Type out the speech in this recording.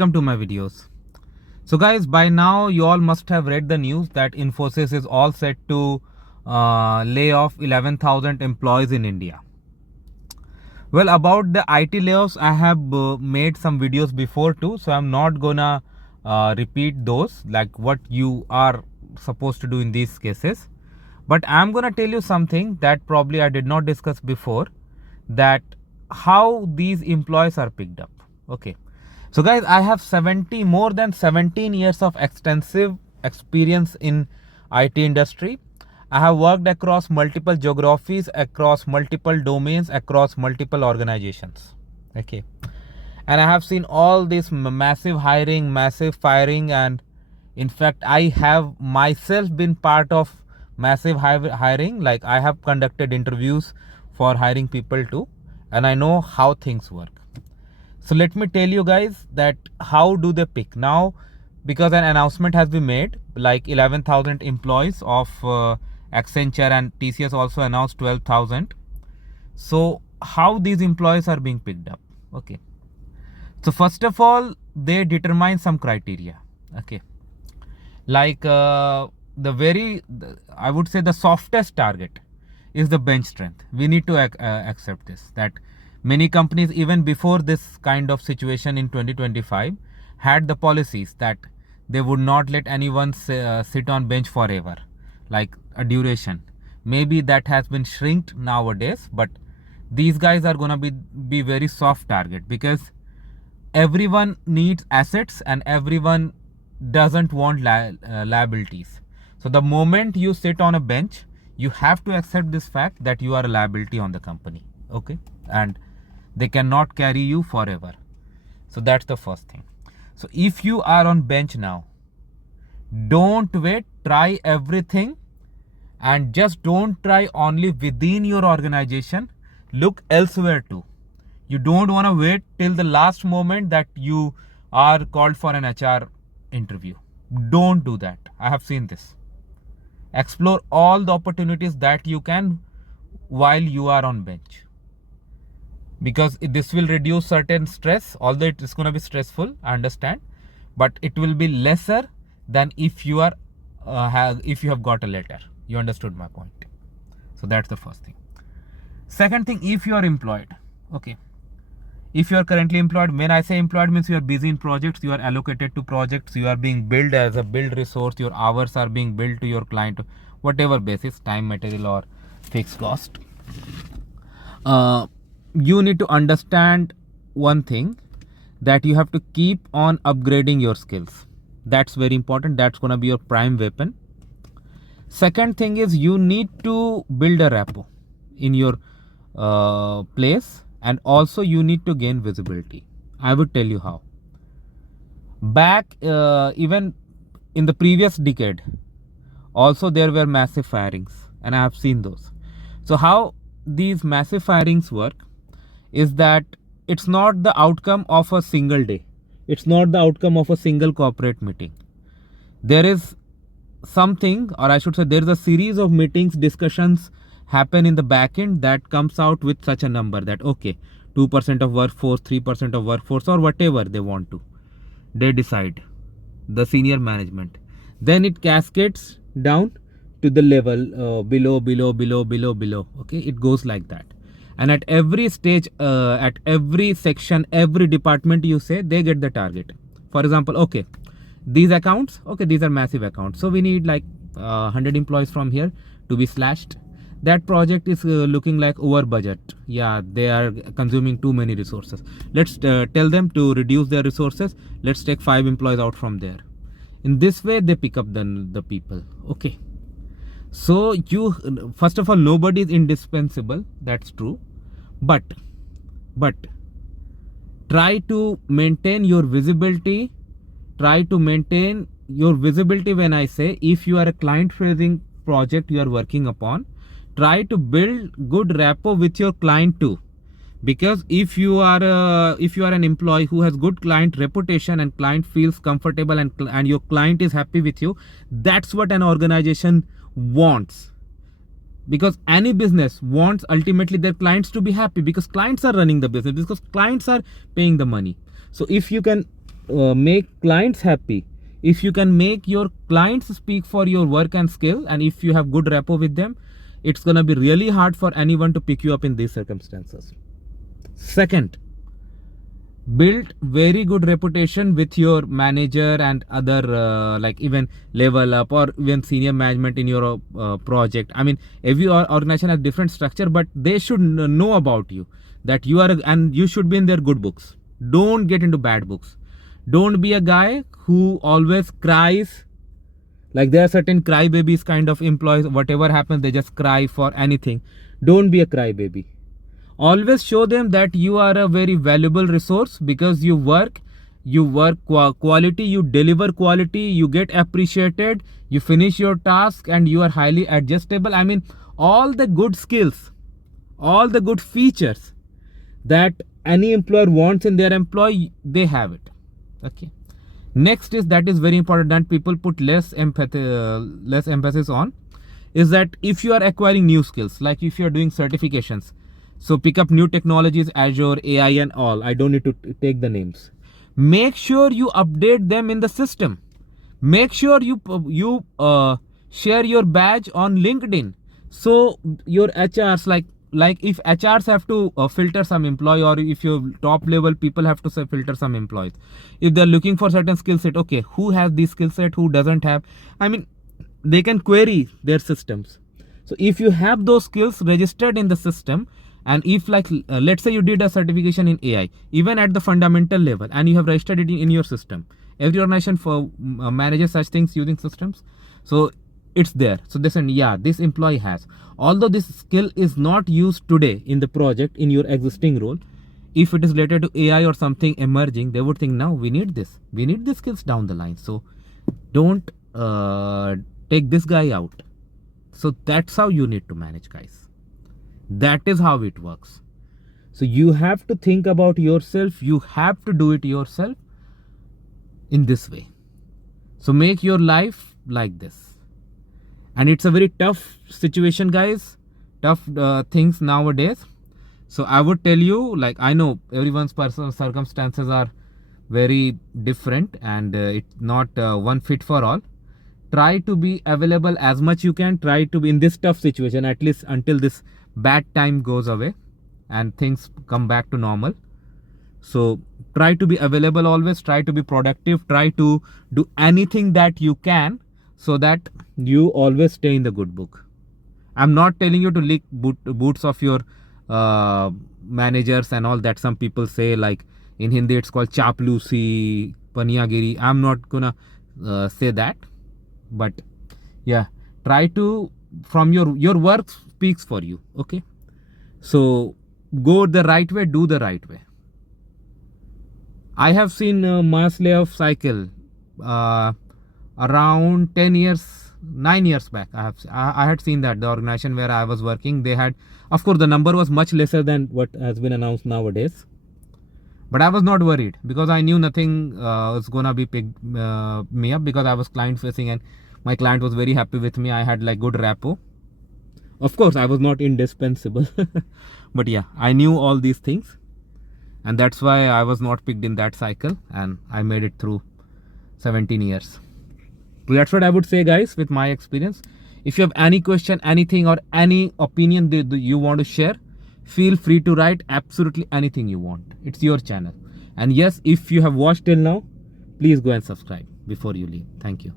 Welcome to my videos. So guys, by now you all must have read the news that Infosys is all set to lay off 11,000 employees in India. Well, about the IT layoffs, I have made some videos before too, so I'm not gonna repeat those, like what you are supposed to do in these cases. But I'm gonna tell you something that probably I did not discuss before, that how these employees are picked up. Okay. So guys, I have more than 17 years of extensive experience in IT industry. I have worked across multiple geographies, across multiple domains, across multiple organizations. Okay. And I have seen all this massive hiring, massive firing, and in fact, I have myself been part of massive hiring. Like I have conducted interviews for hiring people too, and I know how things work. So let me tell you guys that how do they pick now, because an announcement has been made, like 11,000 employees of Accenture, and TCS also announced 12,000. So how these employees are being picked up? Okay. So first of all, they determine some criteria. Okay. Like I would say the softest target is the bench strength. We need to accept this, that many companies even before this kind of situation in 2025 had the policies that they would not let anyone sit on bench forever, like a duration. Maybe that has been shrinked nowadays, but these guys are going to be very soft target, because everyone needs assets and everyone doesn't want liabilities. So the moment you sit on a bench, you have to accept this fact that you are a liability on the company. Okay. And they cannot carry you forever. So that's the first thing. So if you are on bench now, don't wait, try everything, and just don't try only within your organization. Look elsewhere too. You don't want to wait till the last moment that you are called for an HR interview. Don't do that. I have seen this. Explore all the opportunities that you can while you are on bench, because this will reduce certain stress, although it is going to be stressful, I understand, but it will be lesser than if you are if you have got a letter. You understood my point. So that's the first thing. Second thing, if you are employed, okay, if you are currently employed, when I say employed means you are busy in projects, you are allocated to projects, you are being billed as a billed resource, your hours are being billed to your client, whatever basis, time, material, or fixed cost. You need to understand one thing, that you have to keep on upgrading your skills. That's very important. That's going to be your prime weapon. Second thing is, you need to build a rapport in your place, and also you need to gain visibility. I would tell you how. Back even in the previous decade also there were massive firings, and I have seen those. So how these massive firings work is that it's not the outcome of a single day. It's not the outcome of a single corporate meeting. There is something, or I should say there is a series of meetings, discussions happen in the back end that comes out with such a number, that okay, 2% of workforce, 3% of workforce, or whatever they want to, they decide, the senior management. Then it cascades down to the level below. Okay, it goes like that. And at every stage, at every section, every department, you say they get the target. For example, okay, these accounts, okay, these are massive accounts, so we need like 100 employees from here to be slashed. That project is looking like over budget. Yeah, they are consuming too many resources. Let's tell them to reduce their resources. Let's take 5 employees out from there. In this way, they pick up the people. Okay. So you, first of all, nobody is indispensable. That's true. But try to maintain your visibility. Try to maintain your visibility. When I say, if you are a client facing project you are working upon, try to build good rapport with your client too. Because if you are an employee who has good client reputation, and client feels comfortable, and your client is happy with you, that's what an organization wants. Because any business wants ultimately their clients to be happy, because clients are running the business, because clients are paying the money. So if you can make clients happy, if you can make your clients speak for your work and skill, and if you have good rapport with them, it's gonna be really hard for anyone to pick you up in these circumstances. Second, build very good reputation with your manager and other like even level up or even senior management in your project. I mean, every organization has different structure, but they should know about you, that you are and you should be in their good books. Don't get into bad books. Don't be a guy who always cries. Like, there are certain crybabies kind of employees, whatever happens they just cry for anything. Don't be a crybaby. Always show them that you are a very valuable resource, because you work quality, you deliver quality, you get appreciated, you finish your task, and you are highly adjustable. I mean, all the good skills, all the good features that any employer wants in their employee, they have it. Okay. Next is, that is very important, that people put less emphasis on, is that if you are acquiring new skills, like if you are doing certifications, so pick up new technologies, Azure, AI and all, I don't need to take the names. Make sure you update them in the system. Make sure you share your badge on LinkedIn, so your HRs, like if HRs have to filter some employee, or if your top level people have to filter some employees, if they're looking for certain skill set, okay, who has this skill set, who doesn't have, I mean, they can query their systems. So if you have those skills registered in the system, and if let's say you did a certification in AI, even at the fundamental level, and you have registered it in your system, every organization for manages such things using systems, so it's there. So they say, yeah, this employee has, although this skill is not used today in the project in your existing role, if it is related to AI or something emerging, they would think, now we need this, we need these skills down the line, so don't take this guy out. So that's how you need to manage, guys. That is how it works. So you have to think about yourself, you have to do it yourself in this way. So make your life like this. And it's a very tough situation, guys, tough things nowadays. So I would tell you, like, I know everyone's personal circumstances are very different, and it's not one fit for all. Try to be available as much you can. Try to be in this tough situation, at least until this bad time goes away and things come back to normal. So try to be available always, try to be productive, try to do anything that you can, so that you always stay in the good book. I'm not telling you to lick boots of your managers and all that some people say, like in Hindi it's called chaplusi, paniyagiri. I'm not gonna say that, but yeah, try to, from your work speaks for you. Okay, so go the right way, do the right way. I have seen mass layoff cycle around 9 years back. I had seen that the organization where I was working, they had, of course the number was much lesser than what has been announced nowadays, but I was not worried, because I knew nothing was gonna be picked me up, because I was client facing and my client was very happy with me. I had like good rapport. Of course I was not indispensable but yeah, I knew all these things, and that's why I was not picked in that cycle, and I made it through 17 years. So that's what I would say, guys, with my experience. If you have any question, anything, or any opinion that you want to share, feel free to write absolutely anything you want. It's your channel. And yes, if you have watched till now, please go and subscribe before you leave. Thank you.